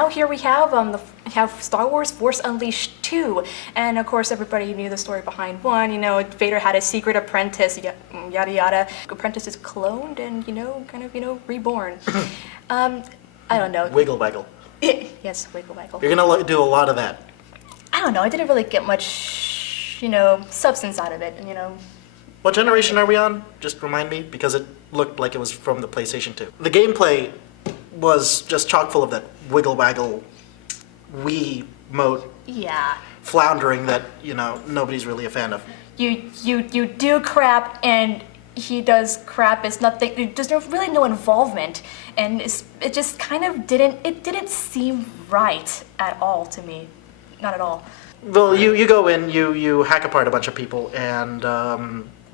now here we have Star Wars Force Unleashed 2, and of course everybody knew the story behind 1. You know, Vader had a secret apprentice, yada yada. Apprentice is cloned and reborn. I don't know. Wiggle waggle. Yes, wiggle waggle. You're gonna do a lot of that. I don't know. I didn't really get much, substance out of it. And What generation are we on? Just remind me, because it looked like it was from the PlayStation 2. The gameplay was just chock full of that wiggle waggle, Wii mode yeah. floundering that nobody's really a fan of. You do crap and he does crap. It's nothing. There's really no involvement, and it just kind of didn't seem right at all to me. Not at all. Well, you go in, you hack apart a bunch of people, and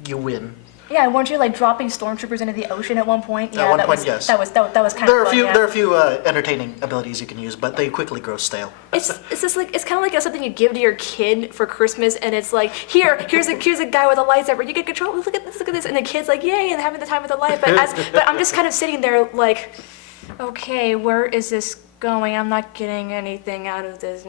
you win. Yeah, weren't you like dropping stormtroopers into the ocean at one point? Yeah, At one point, yes. That was kind of fun. There are a few entertaining abilities you can use, but they quickly grow stale. It's kind of like something you give to your kid for Christmas, and it's like, here's a guy with a lightsaber. You get control. Look at this, and the kid's like, yay, and having the time of their life. But I'm just kind of sitting there like, okay, where is this going? I'm not getting anything out of this.